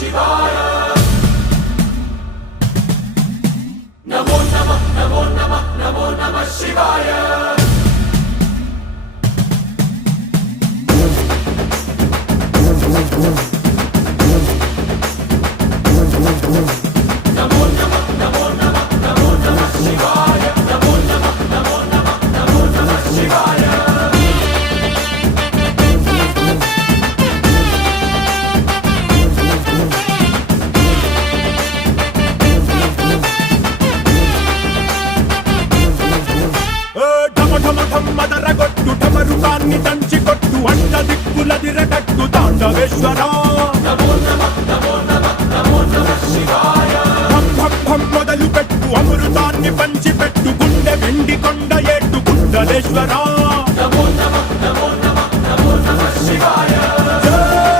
శివాయ నమో నమః నమో నమః నమో నమః శివాయ నమో నమః నమో నమః నమో నమః శివాయ నమో నమః నమో నమః నమో నమః శివాయ మదరగొట్టు ఢమరుకాన్ని దంచి కొట్టు అంట దిక్కులదిరగట్టు తాండవేశ్వర నమో నమః నమో నమః నమో నమః శివాయ భం భం భం మొదలు పెట్టు అమృతాన్ని పంచి పెట్టు గుండె వెండి కొండ ఏట్టు గుండలేశ్వర